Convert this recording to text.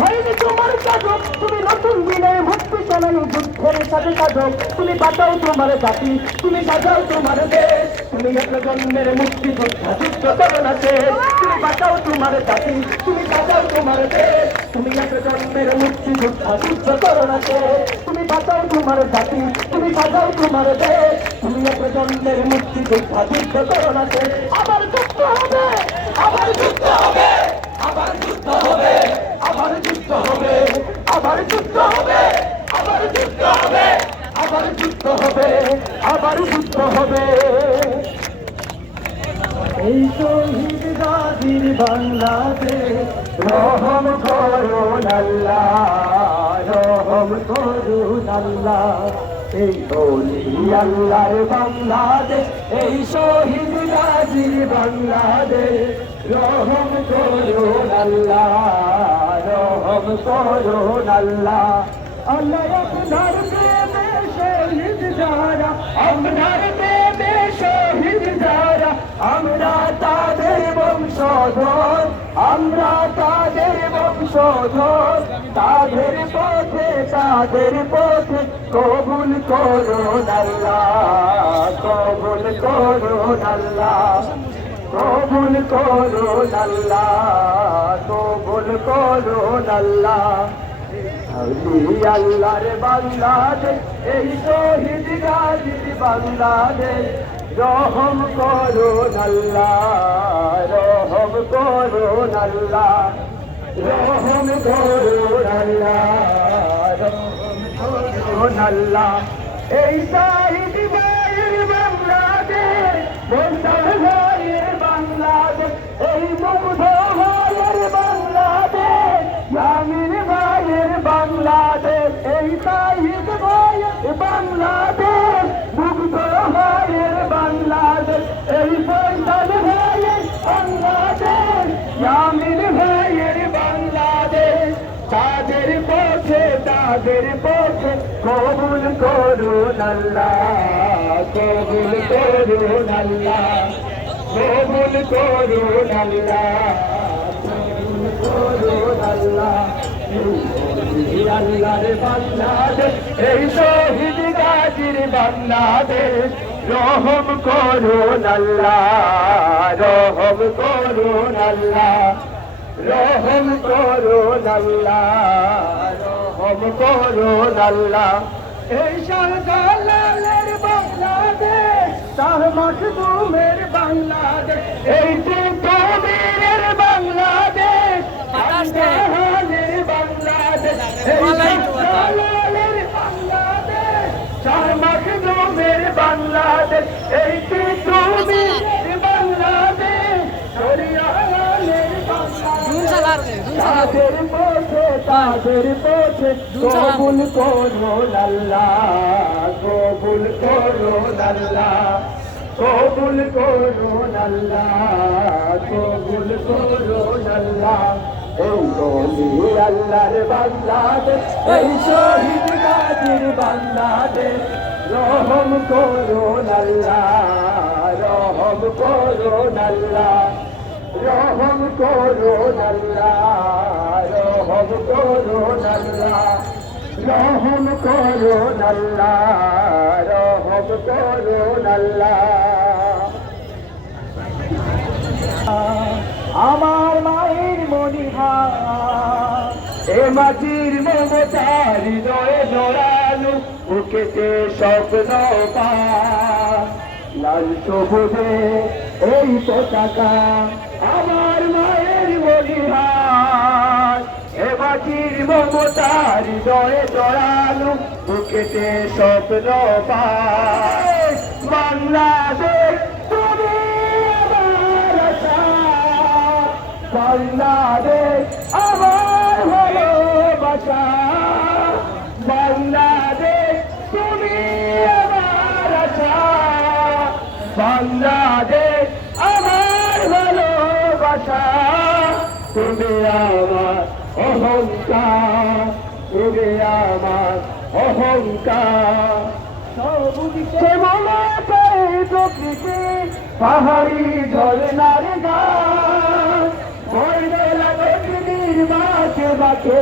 হয়নি তোমার সাধক তুমি নতুন দিনের মুক্তি চালানো যুদ্ধের সাথে সাধক তুমি বাঁচাও তোমার জাতি, তুমি বাঁচাও তোমার দেশ তুমি একটা জন্মের মুক্তি যোদ্ধা, যুদ্ধ করো না শেষ। তুমি বাঁচাও তোমার জাতি, তুমি বাঁচাও তোমার দেশ তুমি একটা জন্মের মুক্তি যোদ্ধা, যুদ্ধ করো না শেষ। তুমি বাঁচাও তোমার জাতি, তুমি বাঁচাও তোমার দেশ তুমি একটা জন্মের মুক্তি যোদ্ধা। আবার যুদ্ধ হবে, আবার যুদ্ধ হবে আবার যুদ্ধ হবে আবার যুদ্ধ হবে আবার যুদ্ধ হবে আবার যুদ্ধ হবে আবার যুদ্ধ হবে আবার যুদ্ধ এই শহীদ গাজীর বাংলাদেশ রহম করুন রহম করুন আল্লাহ এই বলি আল্লাহর বাংলাদেশ এই শহীদ গাজীর বাংলাদেশ রহম করুন আল্লাহ রহম করুন আল্লাহ আল্লাহ শহীদ যারা আপনার বংশধর আমরা তাদের বংশধর। তাদের পথে তাদের পথে কবুল করুন আল্লাহ কবুল করুন আল্লাহ কবুল করুন আল্লাহ কবুল করুন আল্লাহ আল্লি আল্লাহর বাংলাদেশ এই শহীদ গাজীর বাংলাদেশ রহম করুন আল্লাহ রহম করুন আল্লাহ রহম করুন আল্লাহ রহম করুন আল্লাহ এই শহীদ ইয়ামিন ভাইয়ের বাংলাদেশ, তাদের পথে তাদের পথে কবুল করুন আল্লাহ, কবুল করুন আল্লাহ, কবুল করুন আল্লাহ বাংলাদেশ, রহম করুন আল্লাহ, রহম করুন আল্লাহ। রহম করুন আল্লাহ রহম করুন আল্লাহ এই সরকালের বাংলাদেশ তার মখদুমের বাংলাদেশ। এই তুমের বাংলাদেশ আন্দাহানের বাংলাদেশ। এই সরকালের বাংলাদেশ তার মখদুমের বাংলাদেশ। এই তাদের পথে কবুল করুন আল্লাহ কবুল করুন আল্লাহ কবুল করুন আল্লাহ কবুল করুন আল্লাহ এই বলি আল্লাহর বাংলাদেশ এই শহীদ গাজীর বাংলাদেশ রহম করুন আল্লাহ রহম করুন আল্লাহ রহম করুন আল্লাহ রহম করুন আল্লাহ রহম করুন আল্লাহ রহম করুন আল্লাহ আমার মায়ের মনিহা এ মাটির মমতা হৃদয়ে জড়ানো বুকেতে স্বপ্ন পা লাল সবুজে এই পতাকা আমার মায়ের বলিহার। এ মাটির মমতা হৃদয়ে জড়ানো বুকেতে স্বপ্ন বাংলাদেশ, তুমি বাংলাদেশ, আমার ভালোবাসা। বাংলাদেশ, তুমি আমার বাংলাদেশ ভালোবাসা তুমি আমার অহংকার তুমি আমার অহংকার। সবুজে মনে প্রকৃতি পাহাড়ি ঝরনার গান। বাঁকে